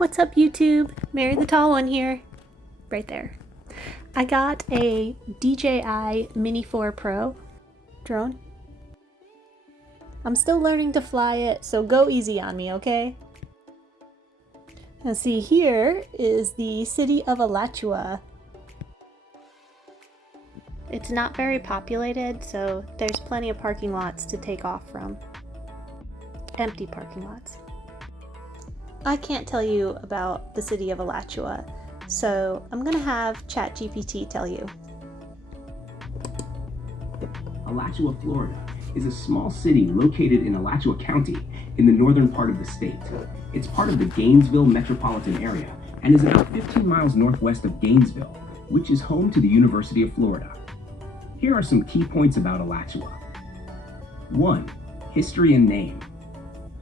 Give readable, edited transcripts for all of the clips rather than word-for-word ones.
What's up, YouTube? Mary the Tall One here. Right there. I got a DJI Mini 4 Pro drone. I'm still learning to fly it, so go easy on me, okay? Now see, here is the city of Alachua. It's not very populated, so there's plenty of parking lots to take off from. Empty parking lots. I can't tell you about the city of Alachua, so I'm gonna have ChatGPT tell you. Alachua, Florida is a small city located in Alachua County in the northern part of the state. It's part of the Gainesville metropolitan area and is about 15 miles northwest of Gainesville, which is home to the University of Florida. Here are some key points about Alachua. 1. History and name.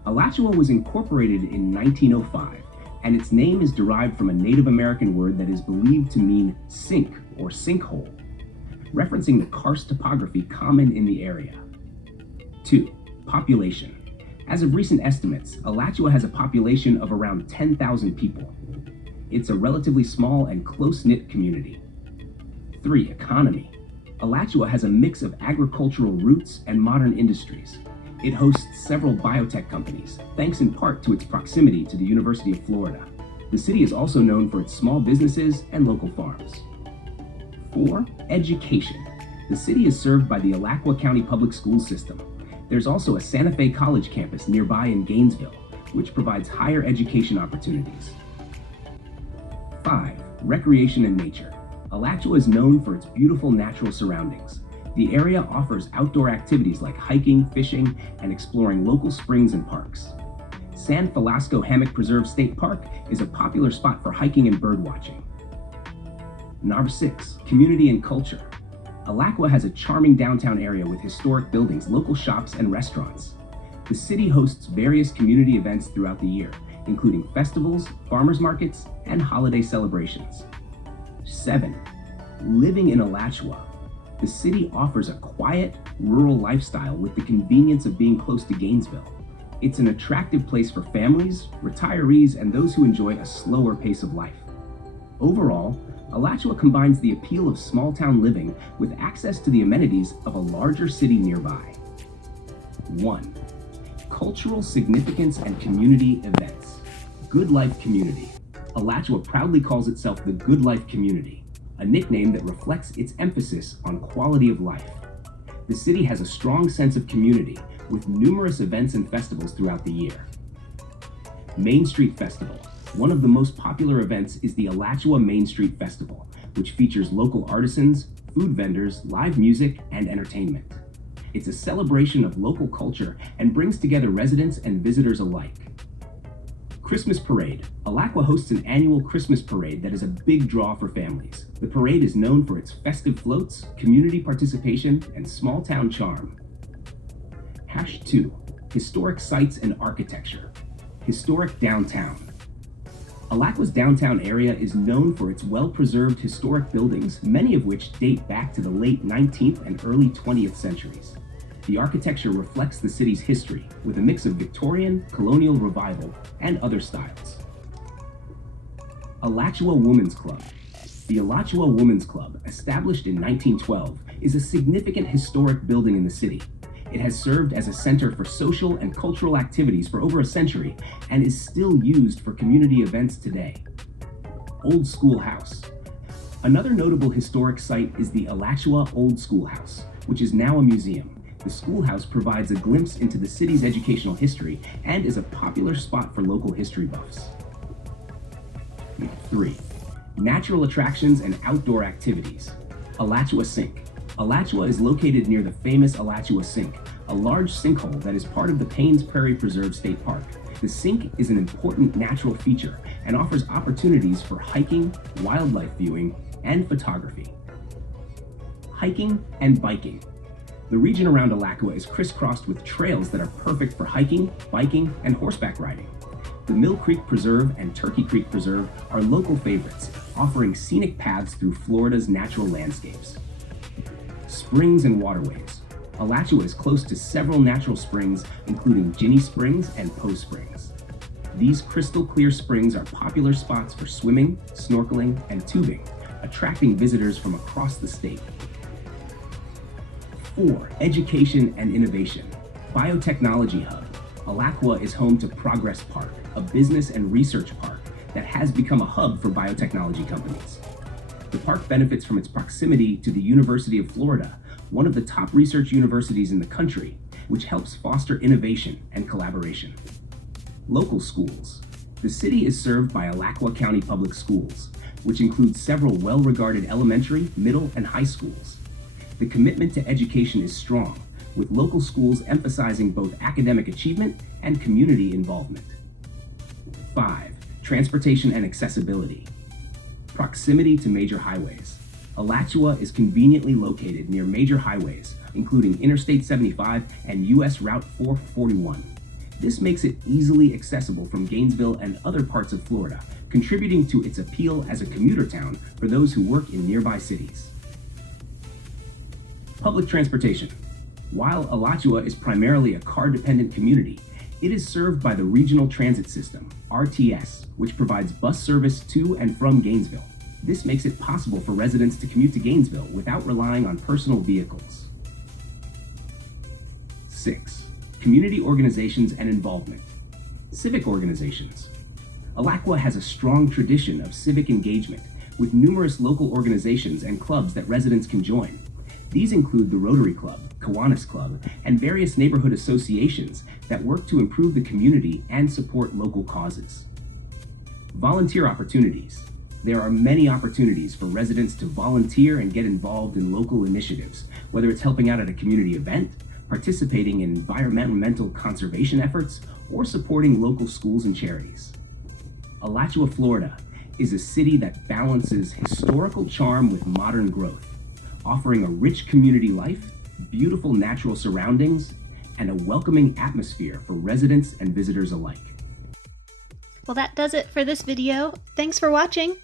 Alachua was incorporated in 1905, and its name is derived from a Native American word that is believed to mean sink or sinkhole, referencing the karst topography common in the area. 2. Population. As of recent estimates, Alachua has a population of around 10,000 people. It's a relatively small and close-knit community. 3. Economy. Alachua has a mix of agricultural roots and modern industries. It hosts several biotech companies, thanks in part to its proximity to the University of Florida. The city is also known for its small businesses and local farms. 4. Education. The city is served by the Alachua County Public School System. There's also a Santa Fe College campus nearby in Gainesville, which provides higher education opportunities. 5. Recreation and nature. Alachua is known for its beautiful natural surroundings. The area offers outdoor activities like hiking, fishing, and exploring local springs and parks. San Falasco Hammock Preserve State Park is a popular spot for hiking and bird watching. Number 6. Community and culture. Alachua has a charming downtown area with historic buildings, local shops, and restaurants. The city hosts various community events throughout the year, including festivals, farmers markets, and holiday celebrations. 7. Living in Alachua. The city offers a quiet, rural lifestyle with the convenience of being close to Gainesville. It's an attractive place for families, retirees, and those who enjoy a slower pace of life. Overall, Alachua combines the appeal of small-town living with access to the amenities of a larger city nearby. 1. Cultural significance and community events. Good Life Community. Alachua proudly calls itself the Good Life Community, a nickname that reflects its emphasis on quality of life. The city has a strong sense of community with numerous events and festivals throughout the year. Main Street Festival. One of the most popular events is the Alachua Main Street Festival, which features local artisans, food vendors, live music, and entertainment. It's a celebration of local culture and brings together residents and visitors alike. Christmas Parade. Alachua hosts an annual Christmas parade that is a big draw for families. The parade is known for its festive floats, community participation, and small-town charm. 2. Historic sites and architecture. Historic downtown. Alachua's downtown area is known for its well-preserved historic buildings, many of which date back to the late 19th and early 20th centuries. The architecture reflects the city's history, with a mix of Victorian, colonial revival, and other styles. Alachua Women's Club. The Alachua Women's Club, established in 1912, is a significant historic building in the city. It has served as a center for social and cultural activities for over a century and is still used for community events today. Old Schoolhouse. Another notable historic site is the Alachua Old Schoolhouse, which is now a museum. The schoolhouse provides a glimpse into the city's educational history and is a popular spot for local history buffs. 3. Natural attractions and outdoor activities. Alachua Sink. Alachua is located near the famous Alachua Sink, a large sinkhole that is part of the Paynes Prairie Preserve State Park. The sink is an important natural feature and offers opportunities for hiking, wildlife viewing, and photography. Hiking and biking. The region around Alachua is crisscrossed with trails that are perfect for hiking, biking, and horseback riding. The Mill Creek Preserve and Turkey Creek Preserve are local favorites, offering scenic paths through Florida's natural landscapes. Springs and waterways. Alachua is close to several natural springs, including Ginny Springs and Poe Springs. These crystal clear springs are popular spots for swimming, snorkeling, and tubing, attracting visitors from across the state. 4. Education and innovation. Biotechnology hub. Alachua is home to Progress Park, a business and research park that has become a hub for biotechnology companies. The park benefits from its proximity to the University of Florida, one of the top research universities in the country, which helps foster innovation and collaboration. Local schools. The city is served by Alachua County Public Schools, which includes several well-regarded elementary, middle, and high schools. The commitment to education is strong, with local schools emphasizing both academic achievement and community involvement. 5. Transportation and accessibility. Proximity to major highways. Alachua is conveniently located near major highways, including Interstate 75 and US Route 441. This makes it easily accessible from Gainesville and other parts of Florida, contributing to its appeal as a commuter town for those who work in nearby cities. Public transportation. While Alachua is primarily a car-dependent community, it is served by the Regional Transit System, RTS, which provides bus service to and from Gainesville. This makes it possible for residents to commute to Gainesville without relying on personal vehicles. 6. Community organizations and involvement. Civic organizations. Alachua has a strong tradition of civic engagement, with numerous local organizations and clubs that residents can join. These include the Rotary Club, Kiwanis Club, and various neighborhood associations that work to improve the community and support local causes. Volunteer opportunities. There are many opportunities for residents to volunteer and get involved in local initiatives, whether it's helping out at a community event, participating in environmental conservation efforts, or supporting local schools and charities. Alachua, Florida, is a city that balances historical charm with modern growth, offering a rich community life, beautiful natural surroundings, and a welcoming atmosphere for residents and visitors alike. Well, that does it for this video. Thanks for watching.